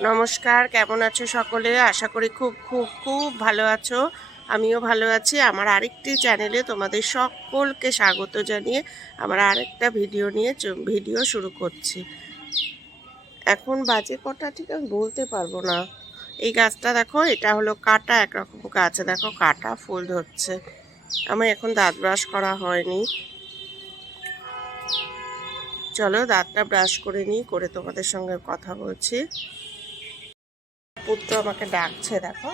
নমস্কার, কেমন আছো সকলে? আশা করি খুব খুব খুব ভালো আছো। আমিও ভালো আছি। আমার আরেকটি চ্যানেলে তোমাদের সকলকে স্বাগত জানিয়ে আমার আরেকটা ভিডিও শুরু করছি। এখন বাজে কটা ঠিক আমি বলতে পারবো না। এই গাছটা দেখো, এটা হলো কাটা একরকম গাছ, দেখো কাটা ফুল ধরছে। আমার এখন দাঁত ব্রাশ করা হয়নি, চলো দাঁতটা ব্রাশ করে নিই, করে তোমাদের সঙ্গে কথা বলছি। পুত্র আমাকে ডাকছে, দেখো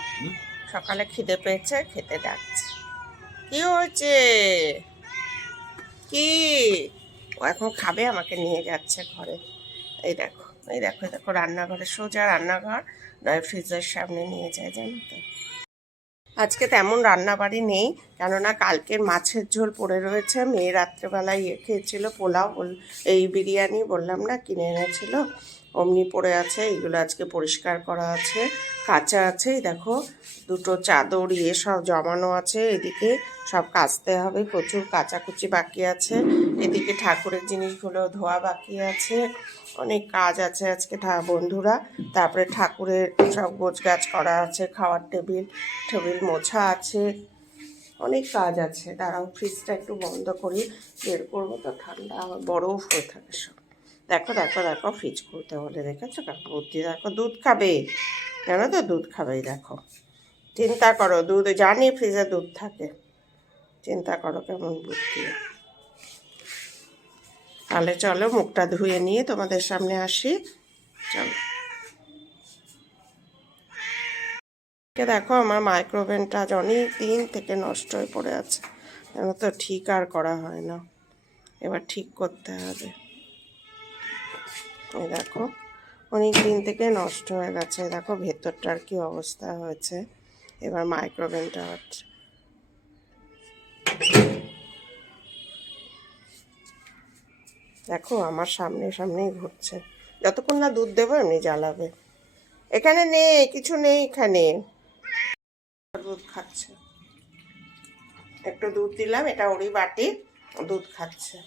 সকালে খিদে পেয়েছে, খেতে ডাকছে। কি হয়েছে? কি? ও এখন খাবে, আমাকে নিয়ে যাচ্ছে ঘরে। এই দেখো, এই দেখো, এই দেখো, রান্নাঘরে, সোজা রান্নাঘর, নয় ফ্রিজের সামনে নিয়ে যায়, জানো তো। আজকে তেমন রান্নাবাড়ি নেই, কেননা কালকের মাছের ঝোল পড়ে রয়েছে। মেয়ে রাত্রেবেলায় খেয়েছিল পোলাও, এই বিরিয়ানি বললাম না, কিনে এনেছিল, অমনি পড়ে আছে। এইগুলো আজকে পরিষ্কার করা আছে, কাঁচা আছে। এই দেখো দুটো চাদর সব জমানো আছে, এদিকে সব কাচতে হবে, প্রচুর কাচাকুচি বাকি আছে। এদিকে ঠাকুরের জিনিসগুলো ধোয়া বাকি আছে, অনেক কাজ আছে আজকে বন্ধুরা। তারপরে ঠাকুরের সব গোছগাছ করা আছে, খাওয়ার টেবিল মোছা আছে, অনেক কাজ আছে। দাঁড়াও, ফ্রিজটা একটু বন্ধ করি, বের করবো তো, ঠান্ডা আবার বরফ হয়ে থাকে সব। দেখো দেখো দেখো, ফ্রিজ খুলতে বলে, দেখেছো কাকু বুদ্ধি? দেখো দুধ খাবে, জানো তো, দুধ খাবেই। দেখো চিন্তা করো, দুধ জানি ফ্রিজে দুধ থাকে, চিন্তা করো কেমন বুদ্ধি। তাহলে চলো মুখটা ধুয়ে নিয়ে তোমাদের সামনে আসি, চলো। দেখো আমার মাইক্রোওভেনটা আজ অনেক দিন থেকে নষ্ট হয়ে পড়ে আছে, কেন তো ঠিক আর করা হয় না, এবার ঠিক করতে হবে। এই দেখো অনেক দিন থেকে নষ্ট হয়ে গেছে, দেখো ভেতরটার কি অবস্থা হয়েছে। এবার মাইক্রোওভেনটা হচ্ছে, দেখো আমার সামনেই ঘুরছে, যতক্ষণ না দুধ দেবো এমনি জ্বালাবে। এখানে নেই, কিছু নেই এখানে, দুধ খাচ্ছে। একটু দুধ দিলাম, এটা ওরই বাটি, দুধ খাচ্ছে।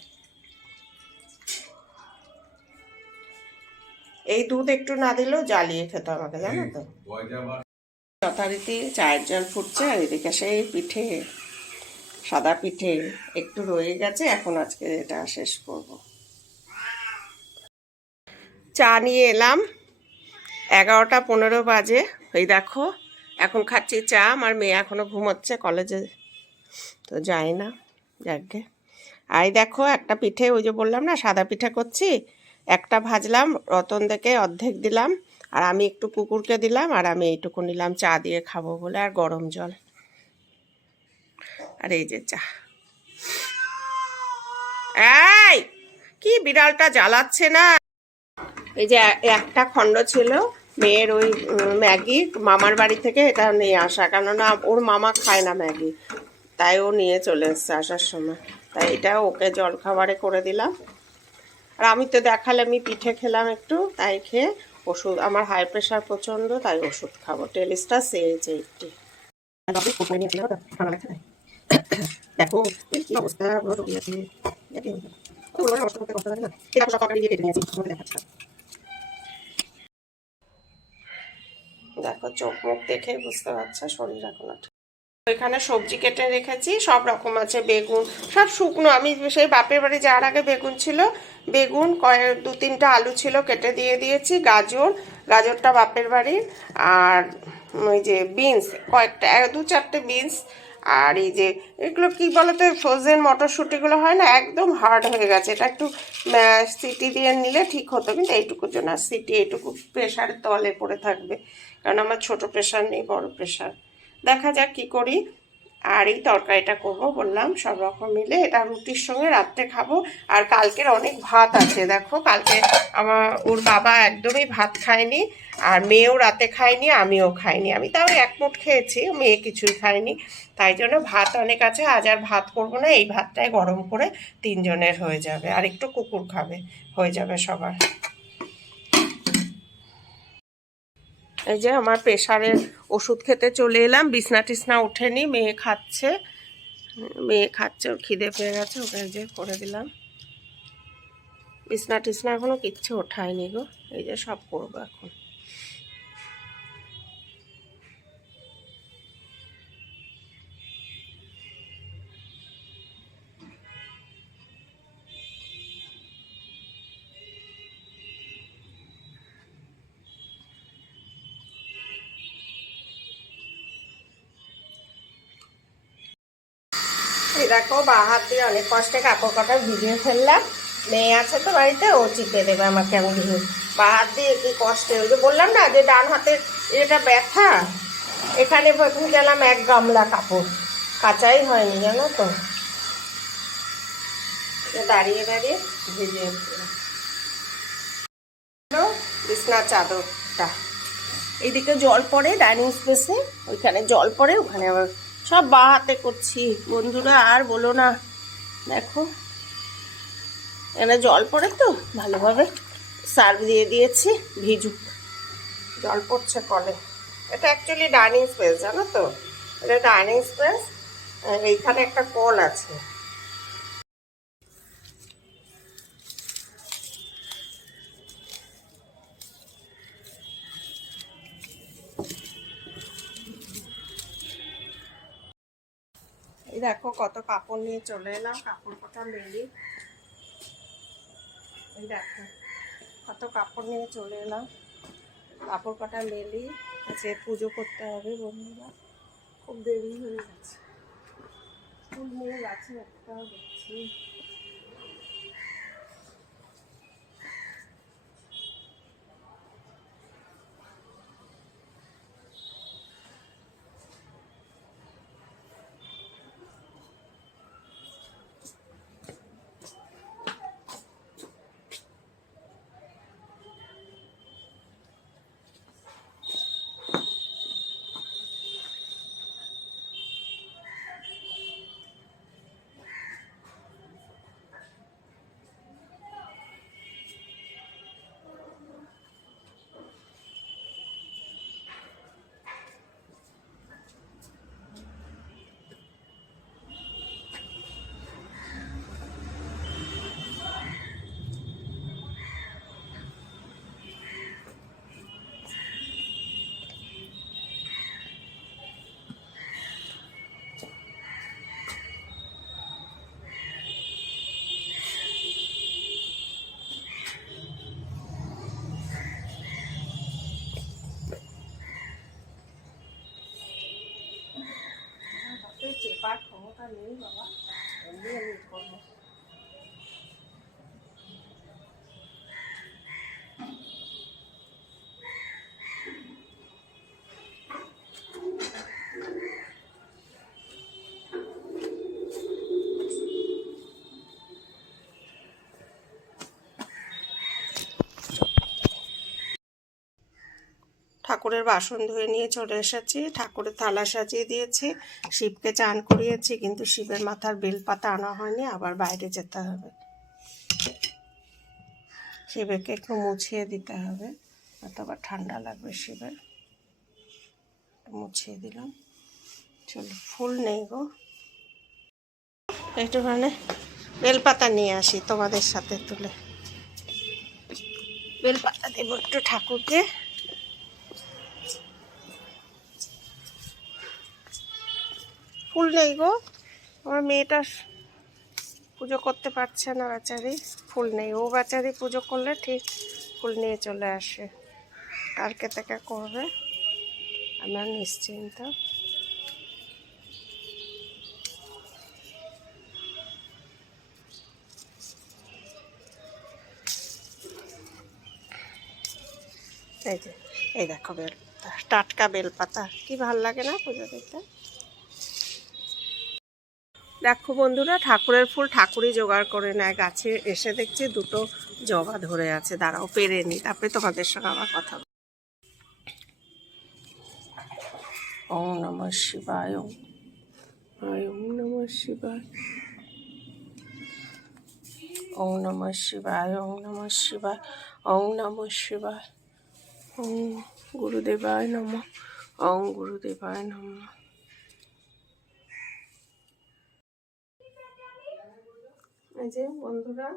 এই দুধ একটু না দিলেও জ্বালিয়ে খেতে আমাকে, জানো তো। যথারীতি চায়ের জল ফুটছে, আর এদিকে সেই পিঠে, সাদা পিঠে একটু রয়ে গেছে, এখন আজকে এটা শেষ করব। চা নিয়ে এলাম, 11টা 15 বাজে। এই দেখো এখন খাচ্ছি চা। আমার মেয়ে এখনো ঘুমোচ্ছে, কলেজে তো যায় না, যাকে। আর দেখো একটা পিঠে, ওই যে বললাম না সাদা পিঠে করছি, একটা ভাজলাম, রতন থেকে অর্ধেক দিলাম, আর আমি একটু কুকুরকে দিলাম, আর আমি এইটুকু নিলাম চা দিয়ে খাবো বলে, আর গরম জল। আর এই যে চা। এই কি বিড়ালটা জ্বালাচ্ছে না। এই যে একটা খণ্ড ছিল মেয়ের ওই ম্যাগি, মামার বাড়ি থেকে এটা নিয়ে আসা, কেননা ওর মামা খায় না ম্যাগি, তাই ও নিয়ে চলে এসছে আসার সময়। তাই এটা ওকে জলখাবারে করে দিলাম। আর আমি তো দেখালে আমি পিঠে খেলাম একটু, তাই খেয়ে ওষুধ, আমার হাই প্রেশার প্রচণ্ড, তাই ওষুধ খাবো, টেলিস্টা সেরেছে একটি। দেখো কি অবস্থা, দেখো চোখ মুখ দেখে বুঝতে পারছে শরীর এখনো। এখানে সবজি কেটে রেখেছি, সব রকম আছে, বেগুন সব শুকনো, আমি সেই বাপের বাড়ি যাওয়ার আগে বেগুন ছিল, বেগুন 2-3টা আলু ছিল, কেটে দিয়ে দিয়েছি, গাজরটা বাপের বাড়ির, আর ওই যে বিনস কয়েকটা, 2-4টে বিনস, আর এই যে এগুলো কি বলতো, ফ্রোজেন মটরশুঁটিগুলো হয় না, একদম হার্ড হয়ে গেছে, এটা একটু সিটি দিয়ে নিলে ঠিক হতো, কিন্তু এইটুকুর জন্য সিটি, এইটুকু প্রেশারের তলে পড়ে থাকবে, কারণ আমার ছোট প্রেশার নেই, বড় প্রেশার। দেখা যাক কি করি। আর এই তরকারিটা করব বললাম, সব রকম মিলে এটা রুটির সঙ্গে রাত্রে খাবো। আর কালকের অনেক ভাত আছে, দেখো কালকে ওর বাবা একদমই ভাত খায়নি, আর মেয়েও রাতে খায়নি, আমিও খাইনি, আমি তাও 1 মুঠ খেয়েছি, মেয়ে কিছুই খায়নি, তাই জন্য ভাত অনেক আছে। আজ আর ভাত করবো না, এই ভাতটাই গরম করে 3 জনের হয়ে যাবে, আর একটু কুকুর খাবে, হয়ে যাবে সবার। এই যে আমার প্রেশারের ওষুধ খেতে চলে এলাম, বিছনা টিছনা ওঠেনি, মেয়ে খাচ্ছে, ওর খিদে পেয়ে গেছে, ওকে যে করে দিলাম। বিছনা টিছনা এখনো কিচ্ছু ওঠায়নি গো, এই যে সব করবো এখন। এই দেখো বা হাত দিয়ে অনেক কষ্টে কাপড় কটা ভিজিয়ে ফেললাম। মেয়ে আছে তো বাড়িতে, ও চিপে দেবে আমাকে, আমি ভিজে বা হাত দিয়ে কি কষ্টে। ওই যে বললাম না যে ডান হাতের এটা ব্যথা, এখানে প্রথম গেলাম 1 গামলা কাপড়, কাচাই হয়নি জানো তো, দাঁড়িয়ে দাঁড়িয়ে ভিজিয়ে বিছনা চাদরটা। এইদিকে জল পড়ে ডাইনিং স্পেসে, ওইখানে জল পড়ে, ওখানে আবার সব বা হাতে করছি বন্ধুরা, আর বলো না। দেখো এখানে জল পড়ে তো ভালোভাবে সার্ফ দিয়ে দিয়েছি, ভিজুক। জল পড়ছে কলে। এটা অ্যাকচুয়ালি ডাইনিং স্পেস জানো তো, এটা ডাইনিং স্পেস, এইখানে একটা কল আছে। এই দেখো কত কাপড় নিয়ে চলে এলাম, কাপড় কটা মেলি। এই দেখো কত কাপড় নিয়ে চলে এলাম, কাপড় কটা মেলি। আজকে পুজো করতে হবে বন্ধুরা, খুব দেরি হয়ে গেছে। ফুল নিয়ে গাছে একটা দেখছি। চেপার ক্ষমতা নেই বাবা, এমনি আমি করবো। ঠাকুরের বাসন ধুয়ে নিয়ে চলে এসেছি, ঠাকুরের থালা সাজিয়ে দিয়েছি, শিবকে চান করিয়েছি, কিন্তু শিবের মাথার বেলপাতা আনা হয়নি, আবার বাইরে যেতে হবে, শিবকে একটু মুছিয়ে দিতে হবে, অথবা ঠান্ডা লাগবে শিবের। মুছিয়ে দিলাম। চলো, ফুল নেই গো, একটুখানি বেলপাতা নিয়ে আসি তোমাদের সাথে তুলে। বেলপাতা দেবো একটু ঠাকুরকে। ফুল নেই গো, আমার মেয়েটা পুজো করতে পারছে না বেচারি, ফুল নেই। ও বেচারি পুজো করলে ঠিক ফুল নিয়ে চলে আসে, কালকে থেকে করবে, আমার নিশ্চিন্ত। এই যে, এই দেখো বেলপাতা, টাটকা বেলপাতা, কি ভাল লাগে না পুজো দিতে। দেখো বন্ধুরা, ঠাকুরের ফুল ঠাকুরই জোগাড় করে নেয়, গাছে এসে দেখছি 2টো জবা ধরে আছে, দাঁড়াও পেরে নি, তারপরে তোমাদের সঙ্গে আবার কথা। ওম নমঃ শিবায়, ওম নমঃ শিবায়, ওম নমঃ শিবায়, ওম নমঃ শিবায়, ওম নমঃ শিবায়, ওম গুরুদেবায় নমঃ, ওম গুরুদেবায় নমঃ। এই যে বন্ধুরা,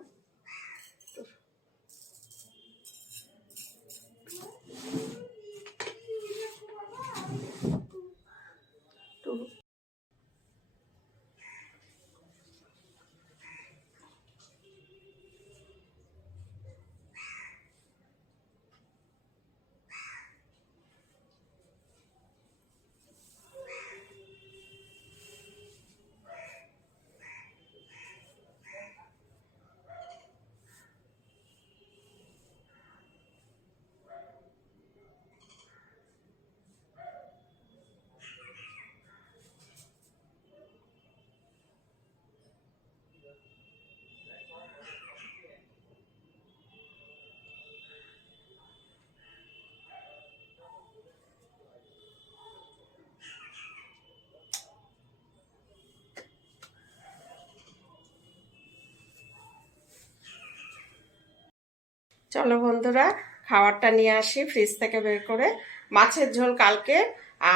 চলো বন্ধুরা, খাবারটা নিয়ে আসি ফ্রিজ থেকে বের করে। মাছের ঝোল কালকে,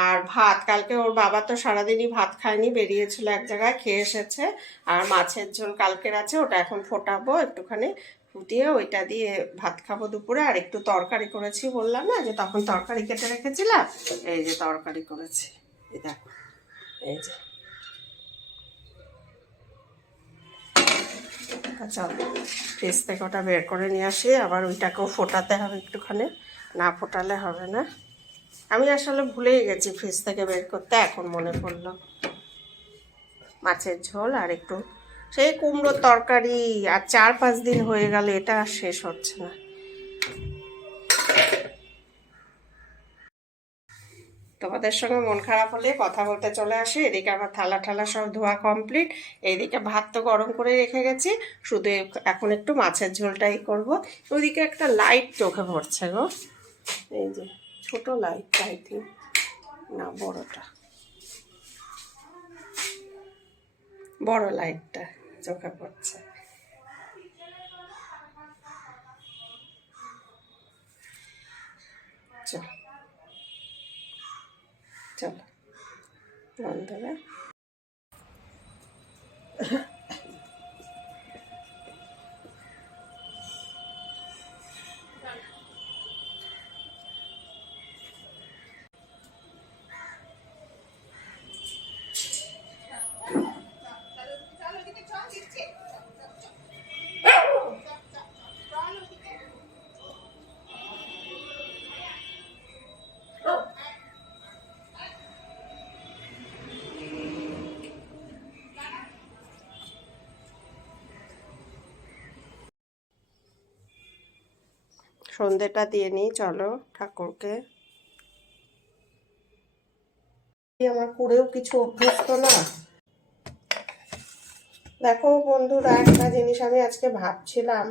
আর ভাত কালকে ওর বাবা তো সারাদিনই ভাত খায়নি, বেরিয়েছিল এক জায়গায়, খেয়ে এসেছে। আর মাছের ঝোল কালকের আছে, ওটা এখন ফোটাবো একটুখানি, ফুটিয়ে ওইটা দিয়ে ভাত খাবো দুপুরে। আর একটু তরকারি করেছি, বললাম না যে তখন তরকারি কেটে রেখেছিলাম, এই যে তরকারি করেছি, এই দেখো, এই যে। চল ফ্রিজ থেকে ওটা বের করে নিয়ে আসি, আবার ওইটাকেও ফোটাতে হবে একটুখানি, না ফোটালে হবে না। আমি আসলে ভুলেই গেছি ফ্রিজ থেকে বের করতে, এখন মনে পড়লো। মাছের ঝোল আর একটু সেই কুমড়োর তরকারি, আর 4-5 দিন হয়ে গেল, এটা আর শেষ হচ্ছে না। তোমাদের সঙ্গে মন খারাপ হলে কথা বলতে চলে আসি। এদিকে আমার থালা ঠালা সব ধোয়া কমপ্লিট, এইদিকে ভাত তো গরম করে রেখে গেছি, শুধু এখন একটু মাছের ঝোলটাই করব। ওইদিকে একটা লাইট চোখে পড়ছে গো, এই যে ছোট লাইট, আই থিঙ্ক, না বড়টা, বড় লাইটটা চোখে পড়ছে। চল চলো বন্ধুরা, সন্ধেটা দিয়ে নিই চলো ঠাকুরকে। আমার করেও কিছু অভ্যস্ত না। দেখো বন্ধুরা, একটা জিনিস আমি আজকে ভাবছিলাম,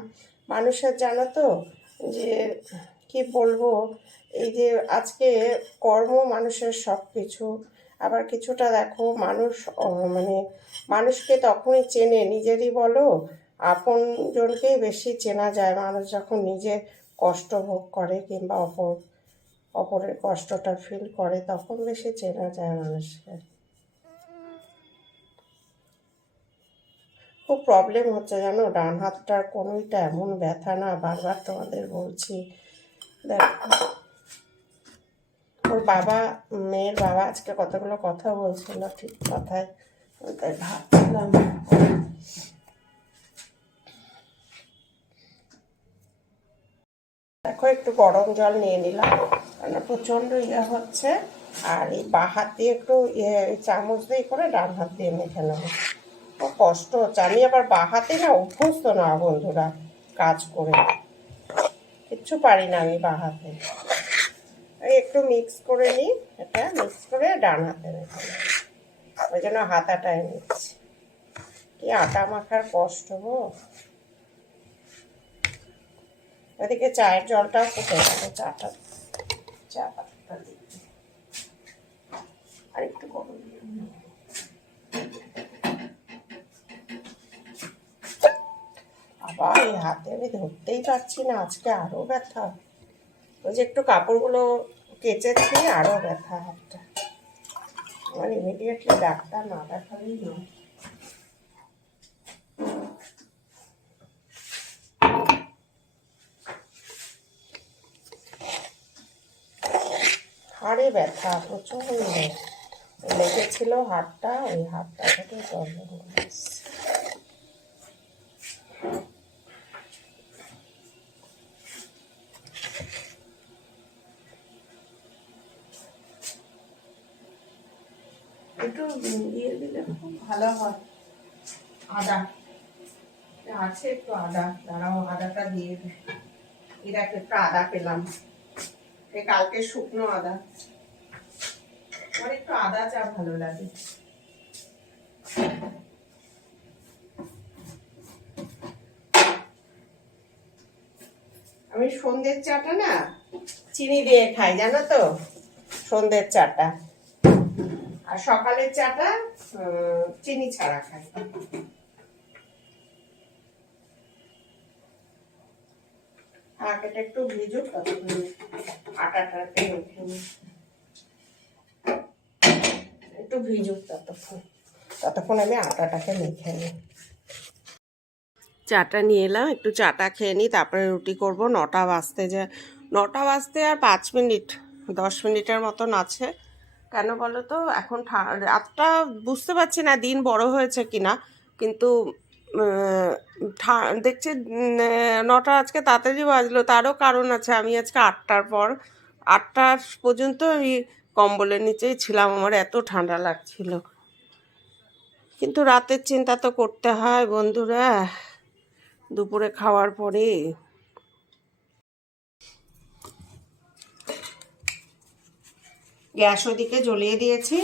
মানুষের জানো তো, যে কি বলবো, এই যে আজকে কর্ম মানুষের সব কিছু, আবার কিছুটা দেখো মানুষ মানে মানুষকে তখনই চেনে, নিজেরই বলো আপনজনকেই বেশি চেনা যায় মানুষ যখন নিজে কষ্ট ভোগ করে, কিংবা অপরের কষ্টটা ফিল করে, তখন বেশি চেনা যায় মানুষকে। খুব প্রবলেম হচ্ছে জানো, ডান হাতটার কোনোইটা এমন ব্যথা না, বারবার তোমাদের বলছি। দেখো ওর বাবা, মেয়ের বাবা আজকে কতগুলো কথা বলছিল, ঠিক কথায়, তাই ভাবছিলাম। দেখো একটু গরম জল নিয়ে নিলাম, কারণ প্রচণ্ড ইয়ে হচ্ছে। আর এই বা হাত দিয়ে একটু চামচ দিয়ে করে ডান হাত দিয়ে মেখে নেবো, ও কষ্ট হচ্ছে। আমি আবার বা হাতে না অভ্যস্ত না বন্ধুরা, কাজ করে কিচ্ছু পারি না আমি বা হাতে। এই একটু মিক্স করে নিই, এটা মিক্স করে ডান হাতে রেখে, ওই জন্য হাতাটায় নিচ্ছি। কি আটা মাখার কষ্ট গো। ওইদিকে চায়ের জলটাও ফুটে গেল, চা পাতা দিচ্ছি আর একটু গরম। আবার এই হাতে আমি ধরতেই পারছি না, আজকে আরো ব্যথা। ওই যে একটু কাপড়গুলো কেচেছি, আরো ব্যথা হাতটা। আমার ইমিডিয়েটলি ডাক্তার না দেখালেই নয়। হাড়ে ব্যথা প্রচন্ড লেগেছিল হাতটা, ওই হাতটা থেকে জল এসছে। একটু দিয়ে দিলে খুব ভালো হয়, আদা আছে, একটু আদা, দাঁড়াও আদাটা দিয়ে দেয়। এই দেখো একটু আদা পেলাম, এই কালকে শুকনো আদা, আমার একটু আদা চা ভালো লাগে। আমি সন্ধ্যের চাটা না চিনি দিয়ে খাই জানো তো, সন্ধ্যের চাটা, আর সকালের চাটা চিনি ছাড়া খাই। আটাটা একটু ভিজুক, ততক্ষণ আটাটাকে মেখে নিই। একটু ভিজুক ততক্ষণ আমি আটাটাকে মেখে নিই। চাটা নিয়ে এলাম, একটু চাটা খেয়ে নিই, তারপরে রুটি করব। 9টা বাজতে আর 5 মিনিট 10 মিনিটের মতন আছে। কেন বলো তো, এখন রাতটা বুঝতে পারছি না দিন বড় হয়েছে কিনা, কিন্তু দেখছি 9টা আজকে তাড়াতাড়ি বাজলো। তারও কারণ আছে, আমি আজকে 8টা পর্যন্ত আমি কম্বলের নিচেই ছিলাম, আমার এত ঠান্ডা লাগছিল। কিন্তু রাতের চিন্তা তো করতে হয় বন্ধুরা, দুপুরে খাওয়ার পরে। গ্যাস ওদিকে জ্বলিয়ে দিয়েছি।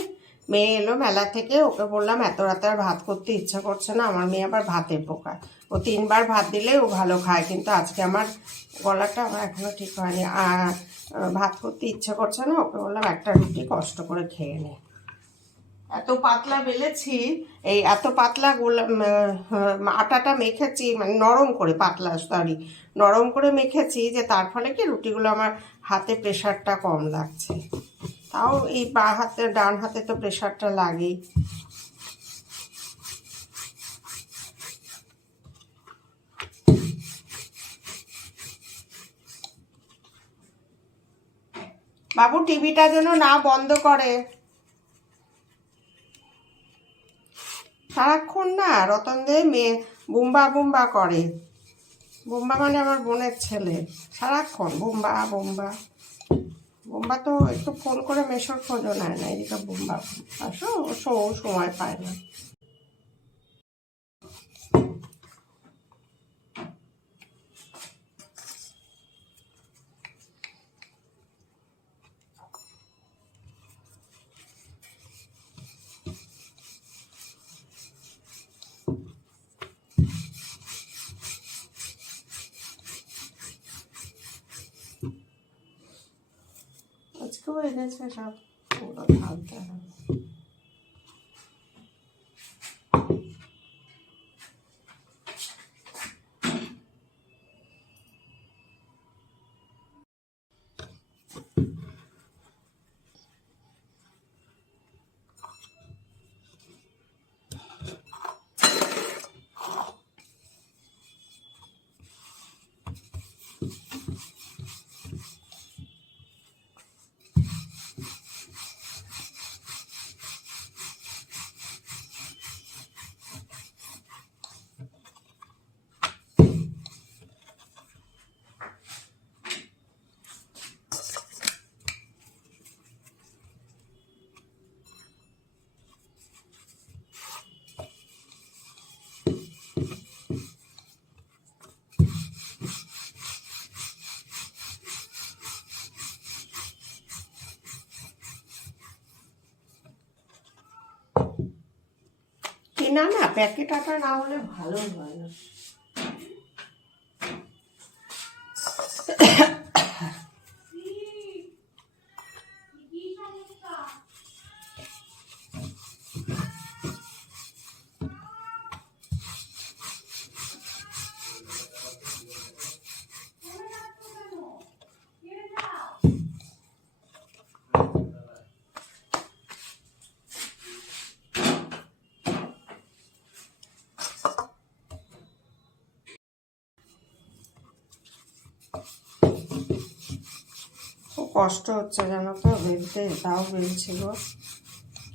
মেয়ে এলো মেলা থেকে, ওকে বললাম এত রাতে আর ভাত করতে ইচ্ছা করছে না। আমার মেয়ে আবার ভাতের পোকা, ও 3বার ভাত দিলে ও ভালো খায়, কিন্তু আজকে আমার গলাটা আমার এখনো ঠিক হয়নি, আর ভাত করতে ইচ্ছা করছে না। ওকে বললাম একটা রুটি কষ্ট করে খেয়ে নে। এত পাতলা বেলেছি, এই এত পাতলা আটাটা মেখেছি, মানে নরম করে, পাতলা সরি নরম করে মেখেছি, যে তার ফলে কি রুটিগুলো আমার হাতে প্রেশারটা কম লাগছে। তাও এই ডান হাতে তো প্রেশারটা লাগেই। বাবু টিভিটা যেন না বন্ধ করে। সারাক্ষণ না রতন দে মেয়ে বুম্বা বুম্বা করে। বুম্বা মানে আমার বোনের ছেলে, সারাক্ষণ বুম্বা বুম্বা বুম্বা। তো একটু ফোন করে মেশোর খোঁজও নেয় না, এদিকে বুম্বা আসো সময় পায় না। আজকেও এনেছে সব, পুরো ঢালতে হবে। না না, প্যাকেট আটা না হলে ভালো হয় না। খুব কষ্ট হচ্ছে জানো তো বেলতে, তাও বেলছিল।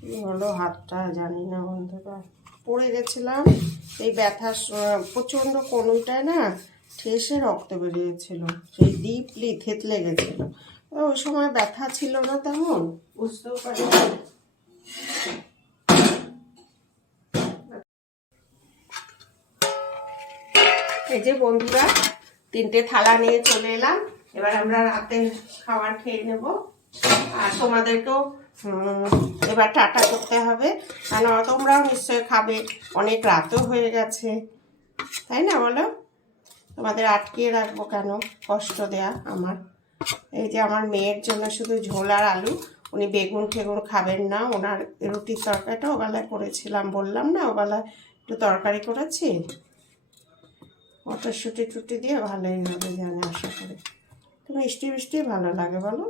কি হলো হাতটা জানি না বন্ধুরা, পড়ে গেছিলাম। এই ব্যথা প্রচণ্ড কনুইটায় না ঠেসে রক্ত বেরিয়েছিল, সেই ডিপলি থেতলে গেছিল। ওই সময় ব্যথা ছিল না তেমন, বুঝতেও পারি। এই যে বন্ধুরা 3টে থালা নিয়ে চলে এলাম। এবার আমরা রাতে খাবার খেয়ে নেব, আর তোমাদেরকেও এবার টাটা করতে হবে, কেন তোমরাও নিশ্চয়ই খাবে, অনেক রাতও হয়ে গেছে, তাই না বলো? তোমাদের আটকিয়ে রাখবো কেন, কষ্ট দেয়া আমার। এই যে আমার মেয়ের জন্য শুধু ঝোল আর আলু, উনি বেগুন ঠেগুন খাবেন না। ওনার রুটির তরকারিটা ওবেলায় করেছিলাম, বললাম না ওবেলায় একটু তরকারি করেছি, মটরশুঁটি টুটি দিয়ে ভালোই হবে জানি আশা করি। তো মিষ্টি মিষ্টি ভালো লাগে বলো।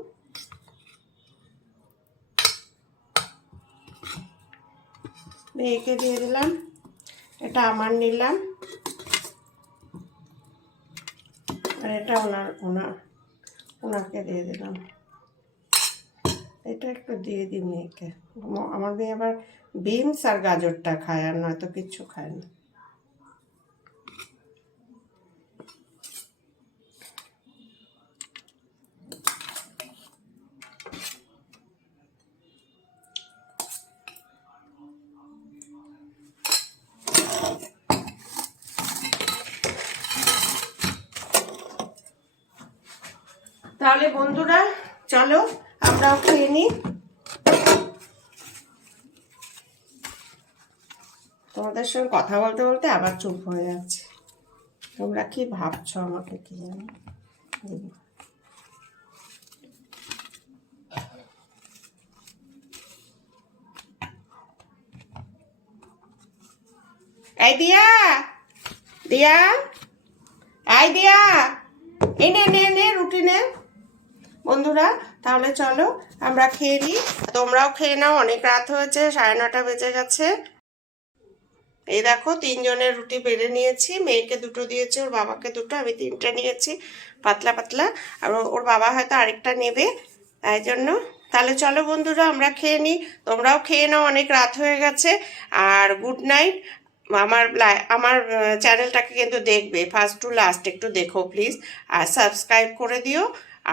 মেয়েকে দিয়ে দিলাম, এটা আমার নিলাম, আর এটা ওনাকে দিয়ে দিলাম। এটা একটু দিয়ে দিই মেয়েকে। আমার মেয়ে আবার বিনস আর গাজরটা খায়, আর নয়তো কিচ্ছু খায় না। তাহলে বন্ধুরা চলো আমরাও খেয়ে নিই। তোমাদের সঙ্গে কথা বলতে বলতে আবার চুপ হয়ে যাচ্ছে। তোমরা কি ভাবছো আমাকে কি জানো। এই দিয়া দিয়া, এই দিয়া, এই নে নে নে রুটি নে। বন্ধুরা তাহলে চলো আমরা খেয়ে নিই, তোমরাও খেয়ে নাও, অনেক রাত হয়েছে, 9:30 বেজে গেছে। এই দেখো 3 জনের রুটি বেড়ে নিয়েছি, মেয়েকে 2টো দিয়েছি, ওর বাবাকে 2টো, আমি 3টে নিয়েছি পাতলা পাতলা, আর ওর বাবা হয়তো আরেকটা নেবে, তাই জন্য। তাহলে চলো বন্ধুরা আমরা খেয়ে নিই, তোমরাও খেয়ে নাও, অনেক রাত হয়ে গেছে। আর গুড নাইট। আমার চ্যানেলটাকে কিন্তু দেখবে ফার্স্ট টু লাস্ট, একটু দেখো প্লিজ, আর সাবস্ক্রাইব করে দিও।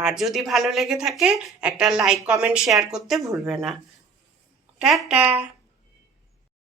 আর যদি ভালো লেগে থাকে একটা লাইক কমেন্ট শেয়ার করতে ভুলবে না। টাটা।